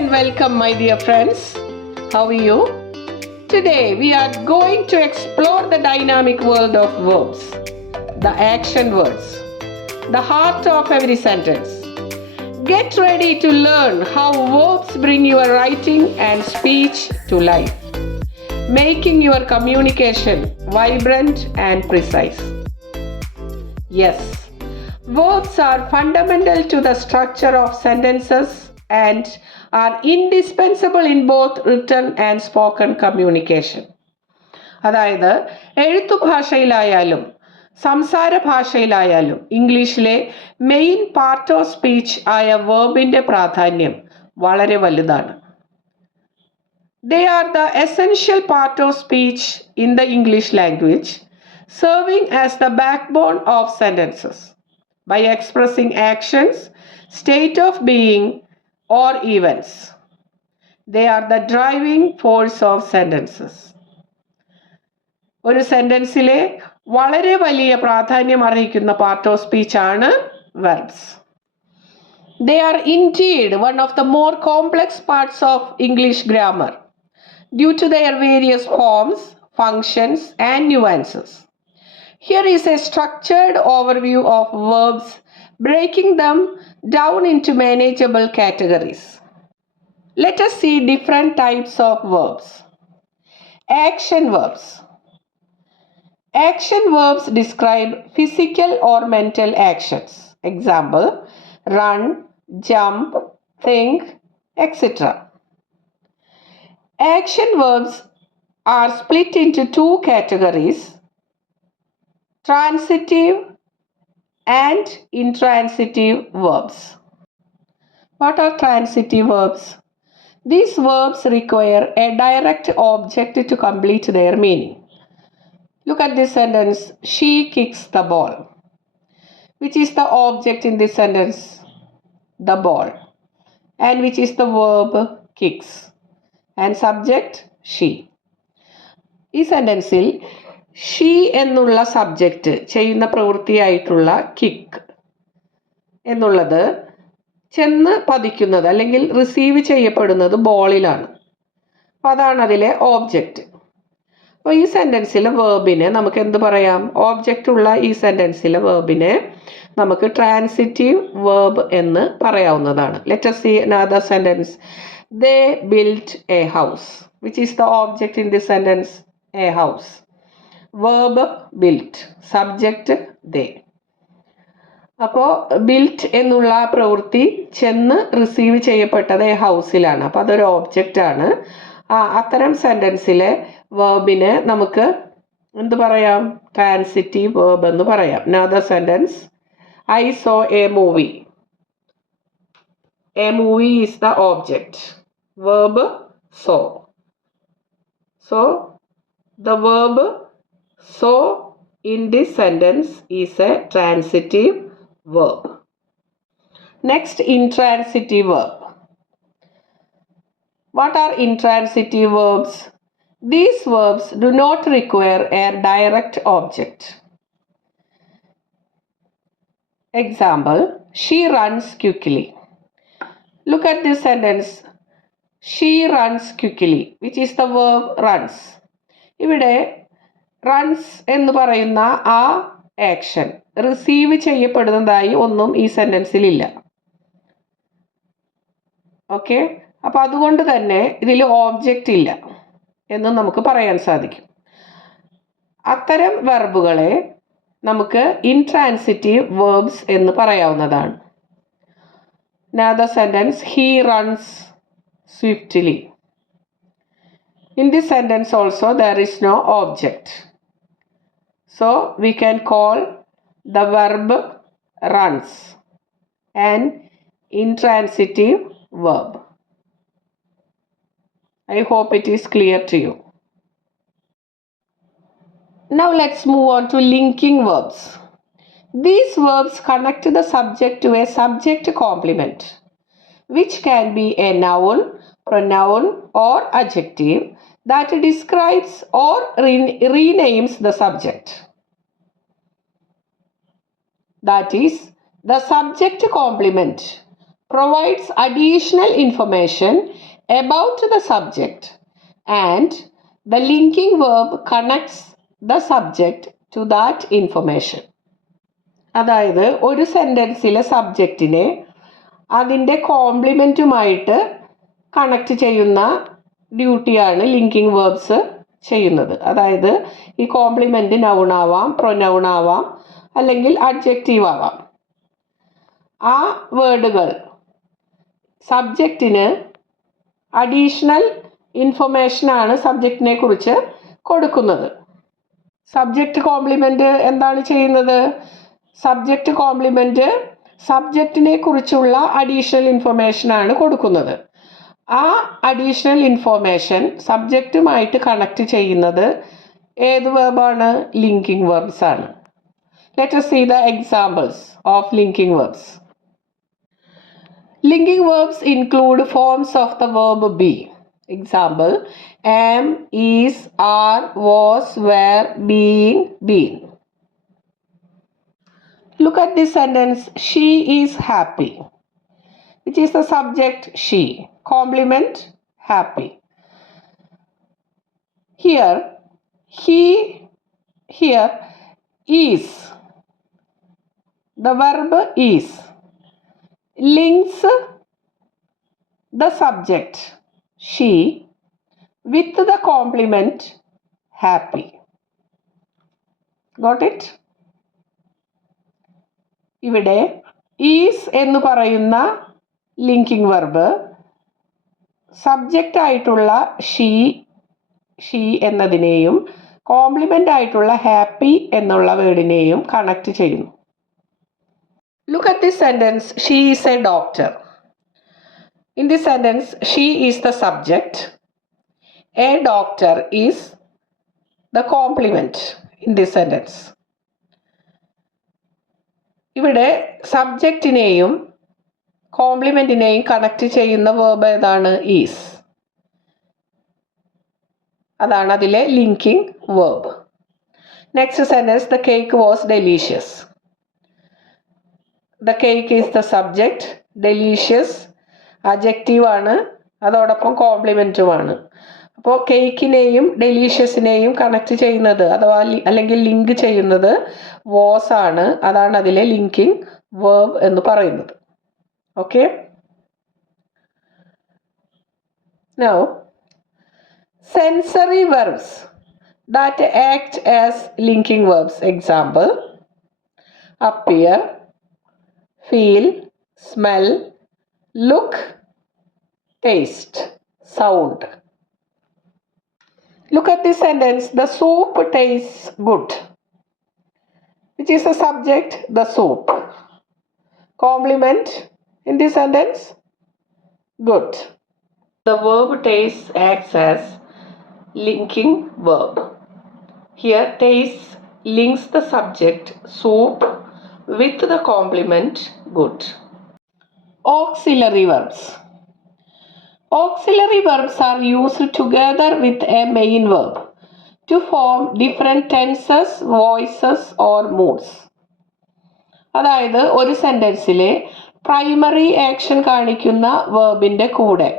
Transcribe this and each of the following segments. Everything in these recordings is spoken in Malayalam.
and welcome, my dear friends. How are you? Today we are going to explore the dynamic world of verbs, the action words, the heart of every sentence. Get ready to learn how verbs bring your writing and speech to life, making your communication vibrant and precise. Yes, verbs are fundamental to the structure of sentences and are indispensable in both written and spoken communication. അതായത് എഴുത്തുഭാഷയിലായാലും സംസാര ഭാഷയിലായാലും ഇംഗ്ലീഷിലെ മെയിൻ പാർട്ട് ഓഫ് സ്പീച്ച് ആയ വേർബിൻ്റെ പ്രാധാന്യം വളരെ വലുതാണ്. They are the essential part of speech in the English language, serving as the backbone of sentences by expressing actions, state of being, or events. They are the driving force of sentences. ഒരു സെന്റൻസിലെ വളരെ വലിയ പ്രാധാന്യം അർഹിക്കുന്ന പാർട്ട് ഓഫ് സ്പീച്ച് ആണ് verbs. They are indeed one of the more complex parts of English grammar due to their various forms, functions, and nuances. Here is a structured overview of verbs, breaking them down into manageable categories. Let us see different types of verbs. Action verbs. Action verbs describe physical or mental actions. Example, run, jump, think, etc. Action verbs are split into two categories: transitive and intransitive verbs. What are transitive verbs? These verbs require a direct object to complete their meaning. Look at this sentence, she kicks the ball. Which is the object in this sentence? The ball. And which is the verb kicks? And subject, she. ഈ സെൻറ്റൻസിൽ ഷീ എന്നുള്ള സബ്ജക്റ്റ് ചെയ്യുന്ന പ്രവൃത്തിയായിട്ടുള്ള കിക്ക് എന്നുള്ളത് ചെന്ന് പതിക്കുന്നത് അല്ലെങ്കിൽ റിസീവ് ചെയ്യപ്പെടുന്നത് ബോളിലാണ്. അപ്പോൾ അതാണ് അതിലെ ഓബ്ജക്റ്റ്. അപ്പോൾ ഈ സെൻറ്റൻസിലെ വേർബിനെ നമുക്ക് എന്ത് പറയാം? ഓബ്ജക്റ്റ് ഉള്ള ഈ സെൻറ്റൻസിലെ വേർബിനെ നമുക്ക് ട്രാൻസിറ്റീവ് വേർബ് എന്ന് പറയാവുന്നതാണ്. Let us see another sentence. They built a house. Which is the object in this sentence? A house. Verb built. Subject they. അപ്പോൾ ബിൽറ്റ് എന്നുള്ള പ്രവൃത്തി ചെന്ന് റിസീവ് ചെയ്യപ്പെട്ടത് ഹൗസിലാണ്. അപ്പോൾ അതൊരു ഓബ്ജക്റ്റാണ്. അത്തരം സെൻറ്റൻസിലെ വേർബിന് നമുക്ക് എന്ത് പറയാം? ട്രാൻസിറ്റീവ് വേർബ് എന്ന് പറയാം. another sentence, I saw a movie. A movie is the object. Verb saw. So the verb saw in this sentence is a transitive verb. Next, intransitive verb. What are intransitive verbs? These verbs do not require a direct object. Example, she runs quickly. Look at this sentence, she runs quickly. Which is the verb runs? ഇവിടെ റൺസ് എന്ന് പറയുന്ന ആ ആക്ഷൻ റിസീവ് ചെയ്യപ്പെടുന്നതായി ഒന്നും ഈ സെൻറ്റൻസിലില്ല. ഓക്കെ, അപ്പോൾ അതുകൊണ്ട് തന്നെ ഇതിൽ ഓബ്ജക്റ്റ് ഇല്ല എന്നും നമുക്ക് പറയാൻ സാധിക്കും. അത്തരം വെർബുകളെ നമുക്ക് ഇൻട്രാൻസിറ്റീവ് വേർബ്സ് എന്ന് പറയാവുന്നതാണ്. another sentence, he runs swiftly. In this sentence also there is no object. So we can call the verb runs an intransitive verb. I hope it is clear to you. Now let's move on to linking verbs. These verbs connect the subject to a subject complement, which can be a noun, pronoun, or adjective that describes or renames the subject. That is, the subject complement provides additional information about the subject and the linking verb connects the subject to that information. അതായത് ഒരു സെൻറ്റൻസിലെ സബ്ജക്റ്റിനെ അതിൻ്റെ കോംപ്ലിമെൻറ്റുമായിട്ട് കണക്റ്റ് ചെയ്യുന്ന ഡ്യൂട്ടിയാണ് ലിങ്കിങ് വേർബ്സ് ചെയ്യുന്നത്. അതായത് ഈ കോംപ്ലിമെൻറ്റ് നൗൺ ആവാം, പ്രൊനൗൺ ആവാം, അല്ലെങ്കിൽ അഡ്ജക്റ്റീവ് ആവാം. ആ വേർഡുകൾ സബ്ജക്റ്റിന് അഡീഷണൽ ഇൻഫർമേഷനാണ് സബ്ജക്റ്റിനെ കുറിച്ച് കൊടുക്കുന്നത്. സബ്ജക്റ്റ് കോംപ്ലിമെൻറ്റ് എന്താണ് ചെയ്യുന്നത്? സബ്ജക്റ്റ് കോംപ്ലിമെൻറ്റ് സബ്ജക്റ്റിനെ കുറിച്ചുള്ള അഡീഷണൽ ഇൻഫർമേഷനാണ് കൊടുക്കുന്നത്. ആ അഡീഷണൽ ഇൻഫർമേഷൻ സബ്ജക്റ്റുമായിട്ട് കണക്റ്റ് ചെയ്യുന്നത് ഏത് വേർബാണ്? ലിങ്കിങ് വേർബ്സ് ആണ്. Let us see the examples of linking verbs. Linking verbs include forms of the verb be. Example: am, is, are, was, were, being, been. Look at this sentence. She is happy. Which is the subject? She. Complement happy. Here is. The verb is links the subject she with the complement happy. Got it? ഇവിടെ ഈസ് എന്ന് പറയുന്ന ലിങ്കിങ് വെർബ് സബ്ജക്റ്റ് ആയിട്ടുള്ള ഷീ എന്നതിനെയും കോംപ്ലിമെൻ്റ് ആയിട്ടുള്ള ഹാപ്പി എന്നുള്ള വേർഡിനെയും കണക്റ്റ് ചെയ്യുന്നു. Look at this sentence. She is a doctor. In this sentence, she is the subject. A doctor is the complement in this sentence. ഇവിടെ സബ്ജക്റ്റിനെയും കോംപ്ലിമെൻറ്റിനെയും കണക്റ്റ് ചെയ്യുന്ന വേർബ് ഏതാണ്? ഈസ്. അതാണ് അതിലെ linking verb. Next sentence, the cake was delicious. The cake is the subject, delicious adjective ആണ്, അതോടൊപ്പം കോംപ്ലിമെൻറ്റുമാണ്. അപ്പോൾ കേക്കിനെയും ഡെലീഷ്യസിനെയും കണക്റ്റ് ചെയ്യുന്നത് അഥവാ അല്ലെങ്കിൽ ലിങ്ക് ചെയ്യുന്നത് വാസ് ആണ്. അതാണ് അതിലെ ലിങ്കിങ് വേർബ് എന്ന് പറയുന്നത്. Okay, now sensory verbs that act as linking verbs. Example: appear, feel, smell, look, taste, sound. Look at this sentence. The soup tastes good. Which is the subject? The soup. Complement in this sentence? Good. The verb taste acts as linking verb. Here taste links the subject soup with the complement good. Auxiliary verbs. Auxiliary verbs are used together with a main verb to form different tenses, voices or moods. അതായത് ഒരു സെൻറ്റൻസിലെ പ്രൈമറി ആക്ഷൻ കാണിക്കുന്ന വേർബിൻ്റെ കൂടെ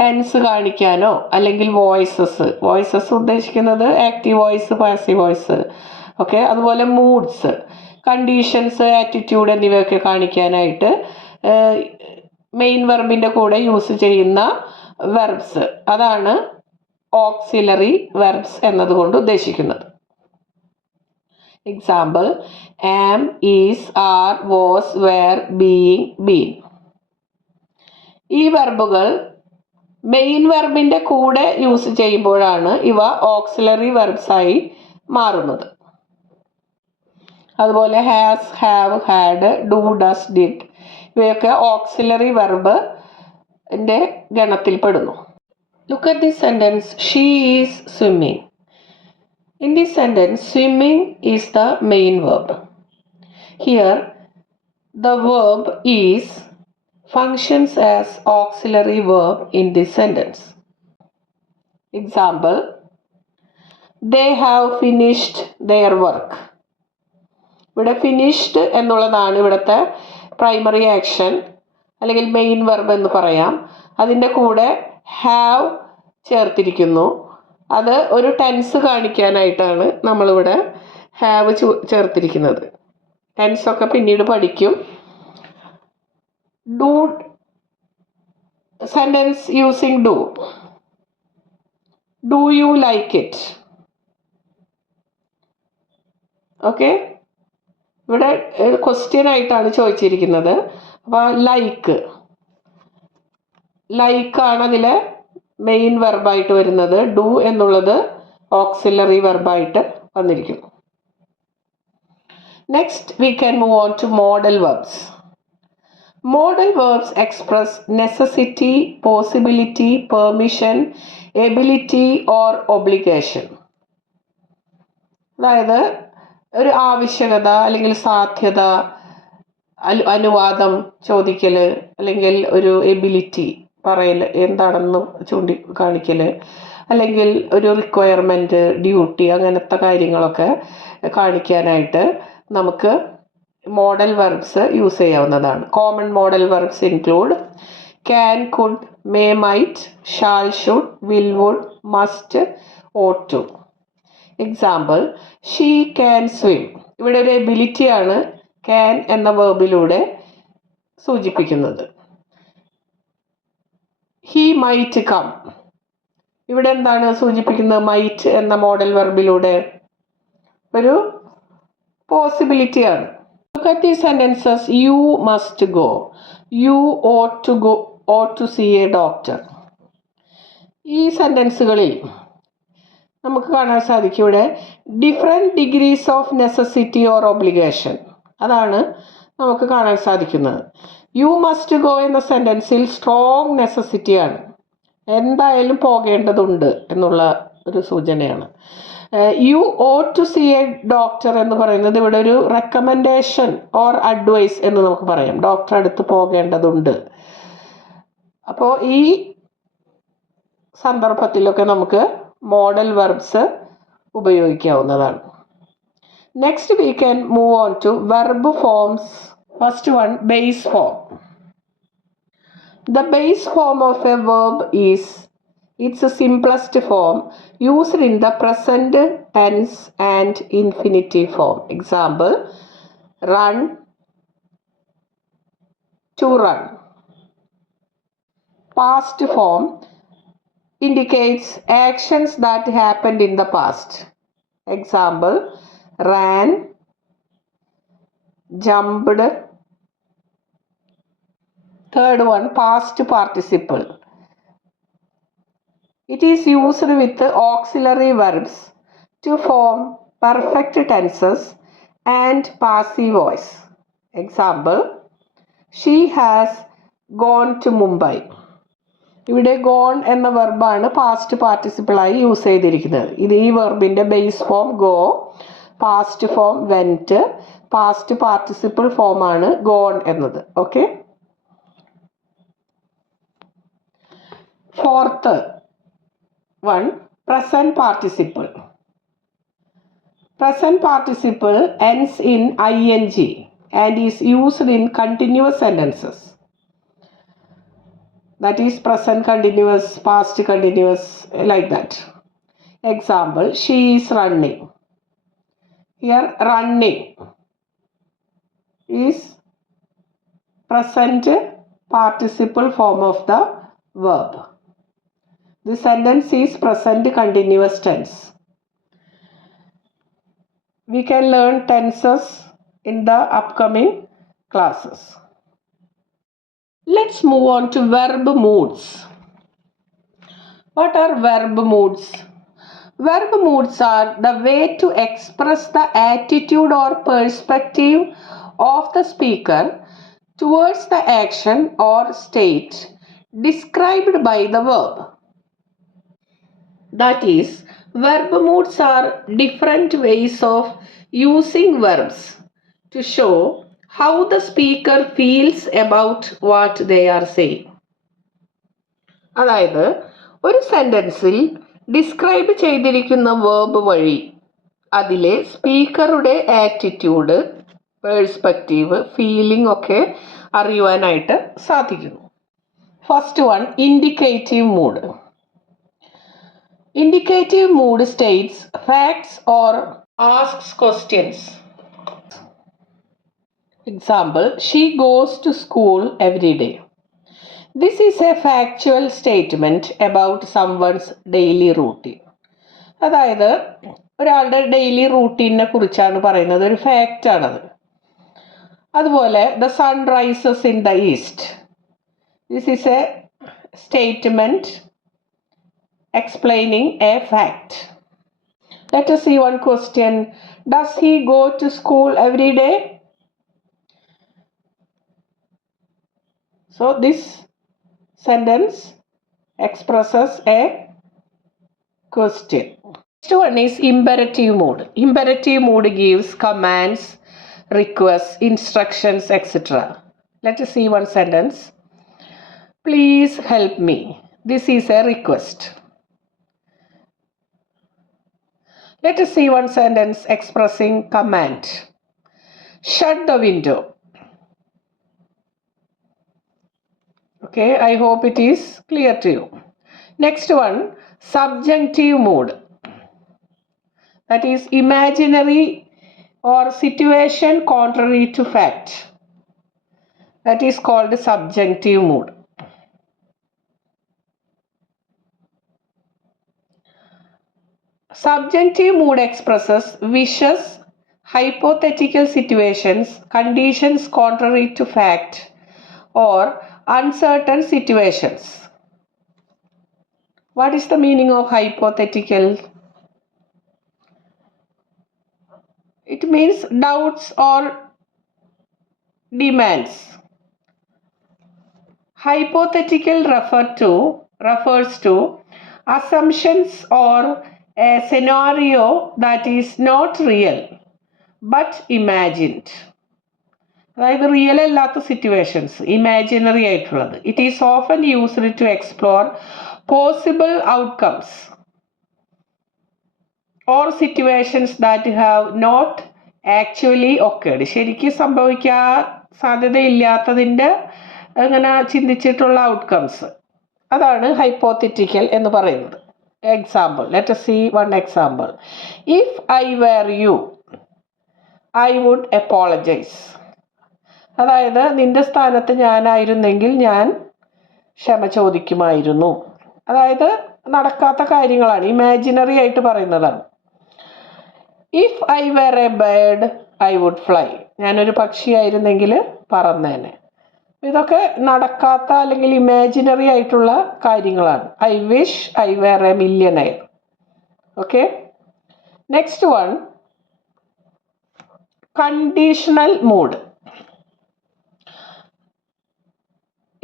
ടെൻസ് കാണിക്കാനോ അല്ലെങ്കിൽ വോയിസസ് ഉദ്ദേശിക്കുന്നത് active voice, passive voice, okay, അതുപോലെ മൂഡ്സ്, കണ്ടീഷൻസ്, ആറ്റിറ്റ്യൂഡ് എന്നിവയൊക്കെ കാണിക്കാനായിട്ട് മെയിൻ വെർബിൻ്റെ കൂടെ യൂസ് ചെയ്യുന്ന വെർബ്സ്, അതാണ് ഓക്സിലറി വെർബ്സ് എന്നതുകൊണ്ട് ഉദ്ദേശിക്കുന്നത്. Example: am, is, are, was, were, being, been. ഈ വെർബുകൾ മെയിൻ വെർബിൻ്റെ കൂടെ യൂസ് ചെയ്യുമ്പോഴാണ് ഇവ ഓക്സിലറി വെർബ്സായി മാറുന്നത്. അതുപോലെ has, have, had, do, does, did ഇവയൊക്കെ auxiliary വെർബിൻ്റെ ഗണത്തിൽപ്പെടുന്നു. Look at this sentence. She is swimming. In this sentence, swimming is the main verb. Here, the verb is functions as auxiliary verb in this sentence. Example: they have finished their work. ഇവിടെ ഫിനിഷ്ഡ് എന്നുള്ളതാണ് ഇവിടുത്തെ പ്രൈമറി ആക്ഷൻ അല്ലെങ്കിൽ മെയിൻ വെർബ് എന്ന് പറയാം. അതിൻ്റെ കൂടെ ഹാവ് ചേർത്തിരിക്കുന്നു. അത് ഒരു ടെൻസ് കാണിക്കാനായിട്ടാണ് നമ്മളിവിടെ ഹാവ് ചേർത്തിരിക്കുന്നത്. ടെൻസൊക്കെ പിന്നീട് പഠിക്കും. Do sentence using do. Do you like it? Okay, ഇവിടെ ക്വസ്റ്റ്യൻ ആയിട്ടാണ് ചോദിച്ചിരിക്കുന്നത്. അപ്പോൾ ലൈക്കാണ് അതിലെ മെയിൻ വെർബായിട്ട് വരുന്നത്. ഡു എന്നുള്ളത് ഓക്സിലറി വെർബായിട്ട് വന്നിരിക്കുന്നു. Next we can move on two modal verbs. Modal verbs express necessity, possibility, permission, ability or obligation. അതായത് ഒരു ആവശ്യകത അല്ലെങ്കിൽ സാധ്യത, അനുവാദം ചോദിക്കൽ, അല്ലെങ്കിൽ ഒരു എബിലിറ്റി പറയൽ, എന്താണെന്ന് കാണിക്കൽ, അല്ലെങ്കിൽ ഒരു റിക്വയർമെൻറ്റ്, ഡ്യൂട്ടി, അങ്ങനത്തെ കാര്യങ്ങളൊക്കെ കാണിക്കാനായിട്ട് നമുക്ക് മോഡൽ വെർബ്സ് യൂസ് ചെയ്യാവുന്നതാണ്. Common model verbs include can, could, may, might, shall, should, will, would, must, ought to. Example, she can swim. ഇവിടെ ഒരു എബിലിറ്റിയാണ് ക്യാൻ എന്ന വേർബിലൂടെ സൂചിപ്പിക്കുന്നത്. He might come. ഇവിടെ എന്താണ് സൂചിപ്പിക്കുന്നത്? മൈറ്റ് എന്ന മോഡൽ വെർബിലൂടെ ഒരു പോസിബിലിറ്റിയാണ്. Look at these sentences. You must go. You ought to go, ought to see a doctor. ഈ സെൻറ്റൻസുകളിൽ നമുക്ക് കാണാൻ സാധിക്കും ഇവിടെ different degrees of necessity or obligation. അതാണ് നമുക്ക് കാണാൻ സാധിക്കുന്നത്. യു മസ്റ്റ് ഗോ എന്ന സെൻറ്റൻസിൽ സ്ട്രോങ് നെസസിറ്റിയാണ്, എന്തായാലും പോകേണ്ടതുണ്ട് എന്നുള്ള ഒരു സൂചനയാണ്. You ought to see a doctor എന്ന് പറയുന്നത് ഇവിടെ ഒരു റെക്കമെൻഡേഷൻ ഓർ അഡ്വൈസ് എന്ന് നമുക്ക് പറയാം. ഡോക്ടർ അടുത്ത് പോകേണ്ടതുണ്ട്. അപ്പോൾ ഈ സന്ദർഭത്തിലൊക്കെ നമുക്ക് മോഡൽ വെർബ്സ് ഉപയോഗിക്കാവുന്നതാണ്. Next we can move on to verb forms. First one, base form. The base form of a verb is its simplest form used in the present tense and infinitive form. Example, run, to run. Past form indicates actions that happened in the past. Example, ran, jumped. Third one, past participle. It is used with auxiliary verbs to form perfect tenses and passive voice. Example, she has gone to Mumbai. ഇവിടെ ഗോൺ എന്ന വെർബാണ് പാസ്റ്റ് പാർട്ടിസിപ്പിളായി യൂസ് ചെയ്തിരിക്കുന്നത്. ഈ വെർബിൻ്റെ base form go, past form went, past participle ഫോമാണ് ഗോൺ എന്നത്. Okay, fourth one, present participle. Present participle ends in ing and is used in continuous sentences. That is present continuous, past continuous, like that. Example, she is running. Here running is present participle form of the verb. The sentence is present continuous tense. We can learn tenses in the upcoming classes. Let's move on to verb moods. What are verb moods? Verb moods are the way to express the attitude or perspective of the speaker towards the action or state described by the verb. That is, verb moods are different ways of using verbs to show how the speaker feels about what they are saying. അതായത് ഒരു സെൻറ്റൻസിൽ ഡിസ്ക്രൈബ് ചെയ്തിരിക്കുന്ന വേർബ് വഴി അതിലെ സ്പീക്കറുടെ ആറ്റിറ്റ്യൂഡ് പേഴ്സ്പെക്റ്റീവ്, ഫീലിംഗ് ഒക്കെ അറിയുവാനായിട്ട് സാധിക്കുന്നു. First one, indicative mood. Indicative mood States facts or asks questions. Example, she goes to school every day. This is a factual statement about someone's daily routine. അതായത് ഒരാളുടെ ഡെയിലി റൂട്ടീനെ കുറിച്ചാണ് പറയുന്നത്, ഒരു ഫാക്റ്റ് ആണത്. അതുപോലെ the sun rises in the east. This is a statement explaining a fact. Let us see one question. Does he go to school every day? So this sentence expresses a question. Next one is imperative mood. Imperative mood gives commands, requests, instructions, etc. Let us see one sentence. Please help me. This is a request. Let us see one sentence expressing command. Shut the window. Okay, I hope it is clear to you. Next one, subjunctive mood. That is imaginary or situation contrary to fact. That is called subjunctive mood. Subjunctive mood expresses wishes, hypothetical situations, conditions contrary to fact, or uncertain situations. What is the meaning of hypothetical? It means doubts or demands. Hypothetical refers to assumptions or a scenario that is not real but imagined. അതായത് റിയൽ അല്ലാത്ത സിറ്റുവേഷൻസ്, ഇമാജിനറി ആയിട്ടുള്ളത്. It is often used to explore possible outcomes or situations that have not actually occurred. ശരിക്കും സംഭവിക്കാൻ സാധ്യതയില്ലാത്തതിൻ്റെ അങ്ങനെ ചിന്തിച്ചിട്ടുള്ള ഔട്ട്കംസ്, അതാണ് ഹൈപ്പോത്തറ്റിക്കൽ എന്ന് പറയുന്നത്. Example, let us see one example. If I were you, I would apologize. അതായത് നിന്റെ സ്ഥാനത്ത് ഞാനായിരുന്നെങ്കിൽ ഞാൻ ക്ഷമ ചോദിക്കുമായിരുന്നു. അതായത് നടക്കാത്ത കാര്യങ്ങളാണ്, ഇമാജിനറി ആയിട്ട് പറയുന്നതാണ്. If I were a bird I would fly. ഞാനൊരു പക്ഷിയായിരുന്നെങ്കിൽ പറന്നേനെ. ഇതൊക്കെ നടക്കാത്ത അല്ലെങ്കിൽ ഇമാജിനറി ആയിട്ടുള്ള കാര്യങ്ങളാണ്. I wish I were a millionaire. Okay, next one, conditional mood.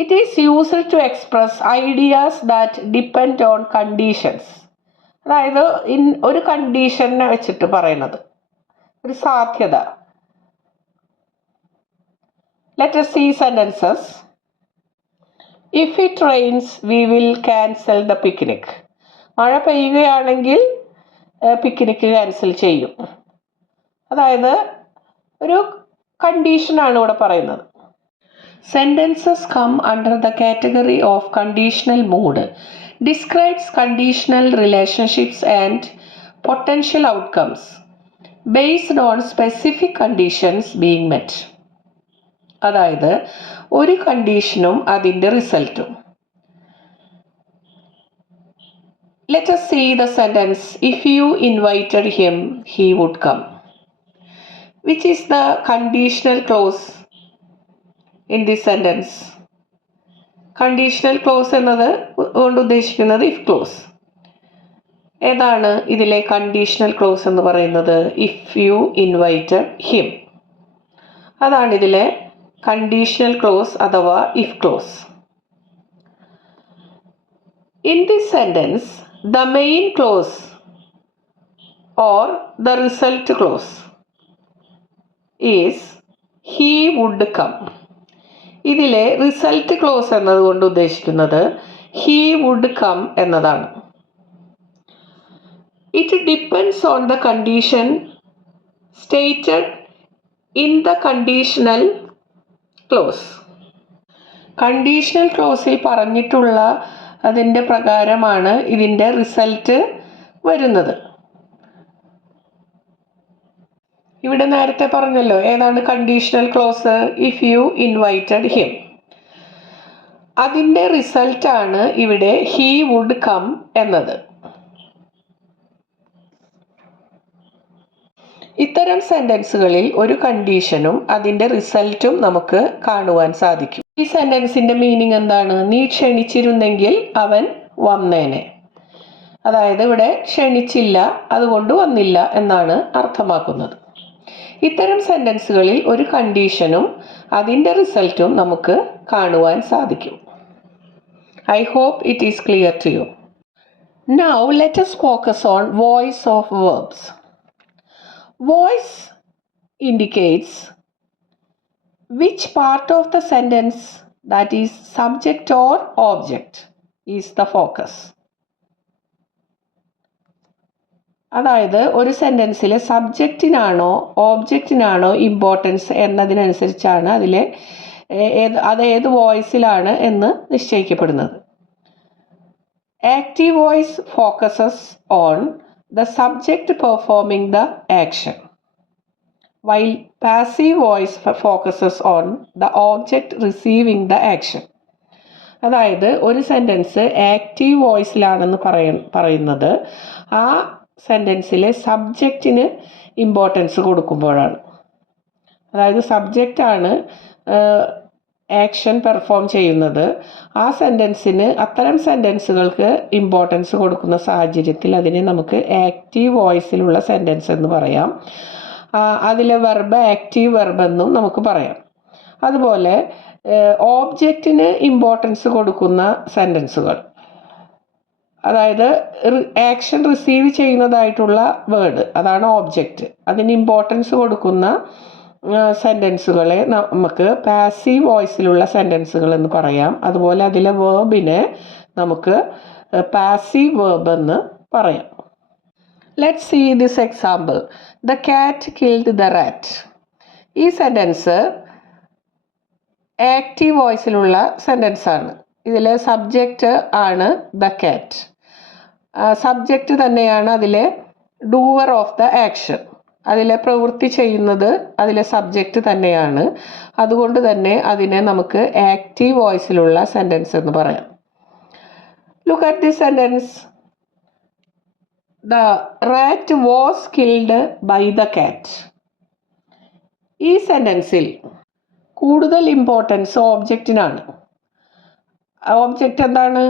It is used to express ideas that depend on conditions. അതായത് ഒരു കണ്ടീഷനെ വെച്ചിട്ട് പറയുന്നത്, ഒരു സാധ്യത. Let us see sentences. If it rains, we will cancel the picnic. മഴ പെയ്യുകയാണെങ്കിൽ പിക്നിക്ക് ക്യാൻസൽ ചെയ്യും. അതായത് ഒരു കണ്ടീഷനാണ് ഇവിടെ പറയുന്നത്. Sentences come under the category of conditional mood. Describes conditional relationships and potential outcomes based on specific conditions being met. അതായത് ഒരു കണ്ടീഷനും അതിൻ്റെ റിസൾട്ടും. Let us see the sentence, if you invited him, he would come. Which is the conditional clause in this sentence? Conditional clause എന്നത് കൊണ്ട് ഉദ്ദേശിക്കുന്നത് if clause. ഏതാണ് ഇതിലെ കണ്ടീഷണൽ ക്ലോസ് എന്ന് പറയുന്നത്? if you invited him. അതാണ് ഇതിലെ conditional clause അഥവാ if clause. In this sentence, the main clause or the result clause is he would come. ഇതിലെ റിസൾട്ട് ക്ലോസ് എന്നതുകൊണ്ട് ഉദ്ദേശിക്കുന്നത് he would come എന്നതാണ്. It depends on the condition stated in the conditional clause. Conditional ക്ലോസിൽ പറഞ്ഞിട്ടുള്ള അതിൻ്റെ പ്രകാരമാണ് ഇതിൻ്റെ റിസൾട്ട് വരുന്നത്. ഇവിടെ നേരത്തെ പറഞ്ഞല്ലോ ഏതാണ് conditional clause. If you invited him, അതിൻ്റെ റിസൾട്ടാണ് ഇവിടെ ഹി വുഡ് കം എന്നത്. ഇത്തരം സെൻറ്റൻസുകളിൽ ഒരു കണ്ടീഷനും അതിൻ്റെ റിസൾട്ടും നമുക്ക് കാണുവാൻ സാധിക്കും. ഈ സെൻറ്റൻസിൻ്റെ മീനിങ് എന്താണ്? നീ ക്ഷണിച്ചിരുന്നെങ്കിൽ അവൻ വന്നേനെ. അതായത് ഇവിടെ ക്ഷണിച്ചില്ല, അതുകൊണ്ട് വന്നില്ല എന്നാണ് അർത്ഥമാക്കുന്നത്. ഇത്തരം സെൻറ്റൻസുകളിൽ ഒരു കണ്ടീഷനും അതിൻ്റെ റിസൾട്ടും നമുക്ക് കാണുവാൻ സാധിക്കും. I hope it is clear to you. Now let us focus on voice of verbs. Voice indicates which part of the sentence, that is subject or object, is the focus. അതായത് ഒരു സെൻറ്റൻസിലെ സബ്ജക്റ്റിനാണോ ഓബ്ജക്റ്റിനാണോ ഇമ്പോർട്ടൻസ് എന്നതിനനുസരിച്ചാണ് അതിലെ അത് ഏത് വോയിസിലാണ് എന്ന് നിശ്ചയിക്കപ്പെടുന്നത്. Active voice focuses on the subject performing the action, while passive voice focuses on the object receiving the action. അതായത് ഒരു സെൻറ്റൻസ് ആക്റ്റീവ് വോയിസിലാണെന്ന് പറയുന്നത് ആ സെൻറ്റൻസിലെ സബ്ജക്റ്റിന് ഇമ്പോർട്ടൻസ് കൊടുക്കുമ്പോഴാണ്. അതായത് സബ്ജക്റ്റാണ് ആക്ഷൻ പെർഫോം ചെയ്യുന്നത്. ആ സെൻറ്റൻസിന്, അത്തരം സെൻറ്റൻസുകൾക്ക് ഇമ്പോർട്ടൻസ് കൊടുക്കുന്ന സാഹചര്യത്തിൽ അതിനെ നമുക്ക് ആക്റ്റീവ് വോയിസിലുള്ള സെൻറ്റൻസ് എന്ന് പറയാം. അതിലെ വെർബ് ആക്റ്റീവ് വെർബ് എന്നും നമുക്ക് പറയാം. അതുപോലെ ഓബ്ജക്റ്റിന് ഇമ്പോർട്ടൻസ് കൊടുക്കുന്ന സെൻറ്റൻസുകൾ, അതായത് ആക്ഷൻ റിസീവ് ചെയ്യുന്നതായിട്ടുള്ള വേർഡ്, അതാണ് ഓബ്ജക്റ്റ്. അതിന് ഇമ്പോർട്ടൻസ് കൊടുക്കുന്ന സെൻറ്റൻസുകളെ നമുക്ക് പാസീവ് വോയിസിലുള്ള സെൻറ്റൻസുകൾ എന്ന് പറയാം. അതുപോലെ അതിലെ വേർബിനെ നമുക്ക് പാസീവ് വേർബ് എന്ന് പറയാം. Let's see this example. The cat killed the rat. ഈ സെൻറ്റൻസ് ആക്റ്റീവ് വോയിസിലുള്ള സെൻറ്റൻസ് ആണ്. ഇതിലെ സബ്ജക്റ്റ് ആണ് ദ കാറ്റ്. സബ്ജക്റ്റ് തന്നെയാണ് അതിലെ ഡൂവർ ഓഫ് ദ ആക്ഷൻ. അതിലെ പ്രവൃത്തി ചെയ്യുന്നത് അതിലെ സബ്ജക്റ്റ് തന്നെയാണ്. അതുകൊണ്ട് തന്നെ അതിനെ നമുക്ക് ആക്റ്റീവ് വോയിസിലുള്ള സെൻറ്റൻസ് എന്ന് പറയാം. Look at this sentence. The rat was killed by the cat. ഈ സെൻറ്റൻസിൽ കൂടുതൽ ഇമ്പോർട്ടൻസ് ഓബ്ജക്റ്റിനാണ്. ഓബ്ജക്റ്റ് എന്താണ്?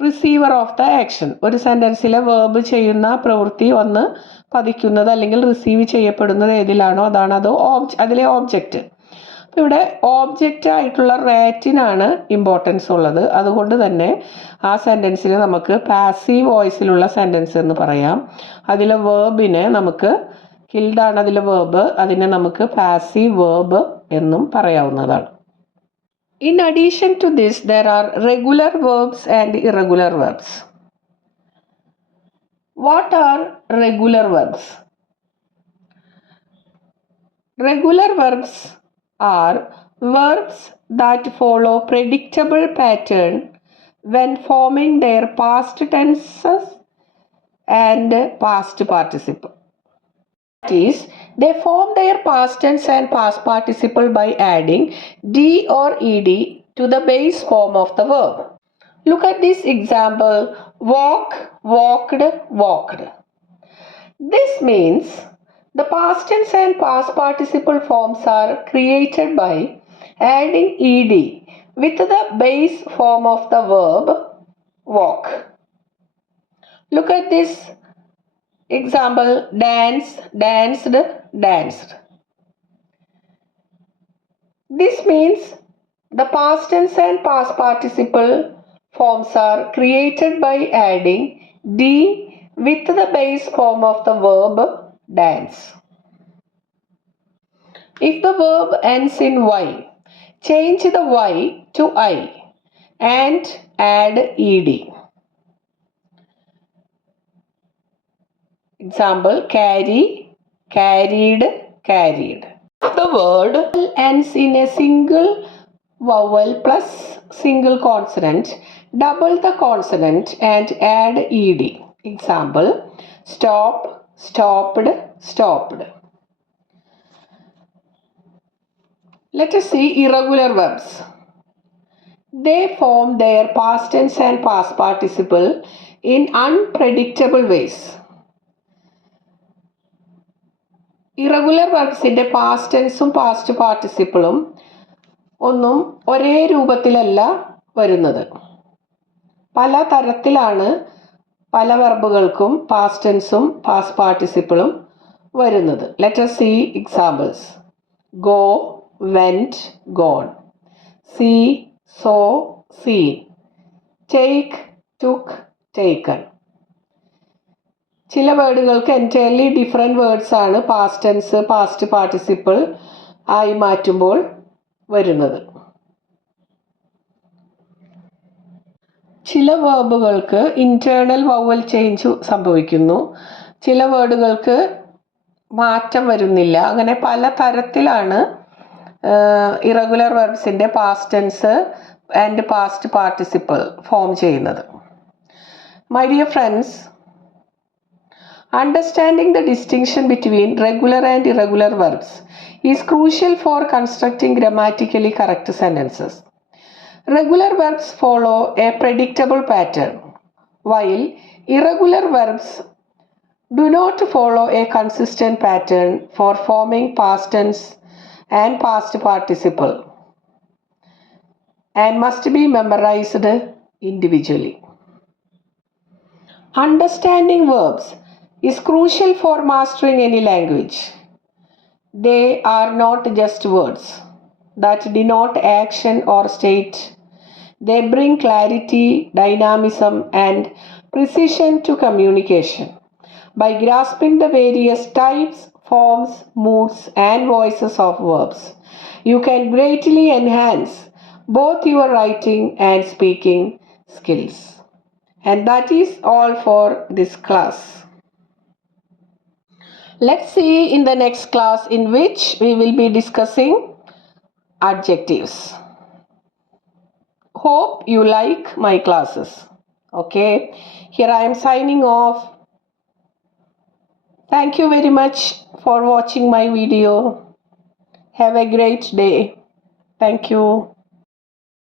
Receiver of the action. ഒരു സെൻറ്റൻസിലെ വേർബ് ചെയ്യുന്ന പ്രവൃത്തി വന്ന് പതിക്കുന്നത് അല്ലെങ്കിൽ റിസീവ് ചെയ്യപ്പെടുന്നത് ഏതിലാണോ അതാണ് അതിലെ ഓബ്ജക്റ്റ്. അപ്പോൾ ഇവിടെ ഓബ്ജക്റ്റ് ആയിട്ടുള്ള റാറ്റിനാണ് ഇമ്പോർട്ടൻസ് ഉള്ളത്. അതുകൊണ്ട് തന്നെ ആ സെൻറ്റൻസിനെ നമുക്ക് പാസീവ് വോയിസിലുള്ള സെൻറ്റൻസ് എന്ന് പറയാം. അതിലെ വേർബിനെ നമുക്ക്, കിൽഡാണ് അതിലെ വേർബ്, അതിനെ നമുക്ക് പാസീവ് വേർബ് എന്നും പറയാവുന്നതാണ്. In addition to this, there are regular verbs and irregular verbs. What are regular verbs? Regular verbs are verbs that follow predictable pattern when forming their past tenses and past participle. That is, they form their past tense and past participle by adding d or ed to the base form of the verb. Look at this example: walk, walked, walked. This means the past tense and past participle forms are created by adding ed with the base form of the verb walk. Look at this example: dance, danced, danced. This means the past tense and past participle forms are created by adding d with the base form of the verb dance. If the verb ends in y, change the y to I and add ed. Example: carry, carried, carried. The word ends in a single vowel plus single consonant. Double the consonant and add ed. Example: stop, stopped, stopped. Let us see irregular verbs. They form their past tense and past participle in unpredictable ways. Irregular വെർബ്സിൻ്റെ പാസ്റ്റ് ടെൻസും പാസ്റ്റ് പാർട്ടിസിപ്പിളും ഒന്നും ഒരേ രൂപത്തിലല്ല വരുന്നത്. പല തരത്തിലാണ് പല വെർബുകൾക്കും പാസ്റ്റ് ടെൻസും പാസ്റ്റ് പാർട്ടിസിപ്പിളും വരുന്നത്. Let us see examples. Go, went, gone. See, saw, seen. Take, took, taken. ചില വേർഡുകൾക്ക് എൻറ്റയർലി ഡിഫറെൻറ്റ് വേർഡ്സ് ആണ് പാസ്റ്റ് ടെൻസ് പാസ്റ്റ് പാർട്ടിസിപ്പിൾ ആയി മാറ്റുമ്പോൾ വരുന്നത്. ചില വേർബുകൾക്ക് ഇൻറ്റേർണൽ വവൽ ചേഞ്ച് സംഭവിക്കുന്നു, ചില വേർഡുകൾക്ക് മാറ്റം വരുന്നില്ല. അങ്ങനെ പല തരത്തിലാണ് ഇറഗുലർ വെർബ്സിൻ്റെ past tense and past participle form ചെയ്യുന്നത്. My dear friends, understanding the distinction between regular and irregular verbs is crucial for constructing grammatically correct sentences. Regular verbs follow a predictable pattern, while irregular verbs do not follow a consistent pattern for forming past tense and past participle and must be memorized individually. Understanding verbs is crucial for mastering any language. They are not just words that denote action or state. They bring clarity, dynamism, and precision to communication. By grasping the various types, forms, moods, and voices of verbs, you can greatly enhance both your writing and speaking skills. And that is all for this class. Let's see in the next class, in which we will be discussing adjectives. Hope you like my classes. Okay, here I am signing off. Thank you very much for watching my video. Have a great day. Thank you.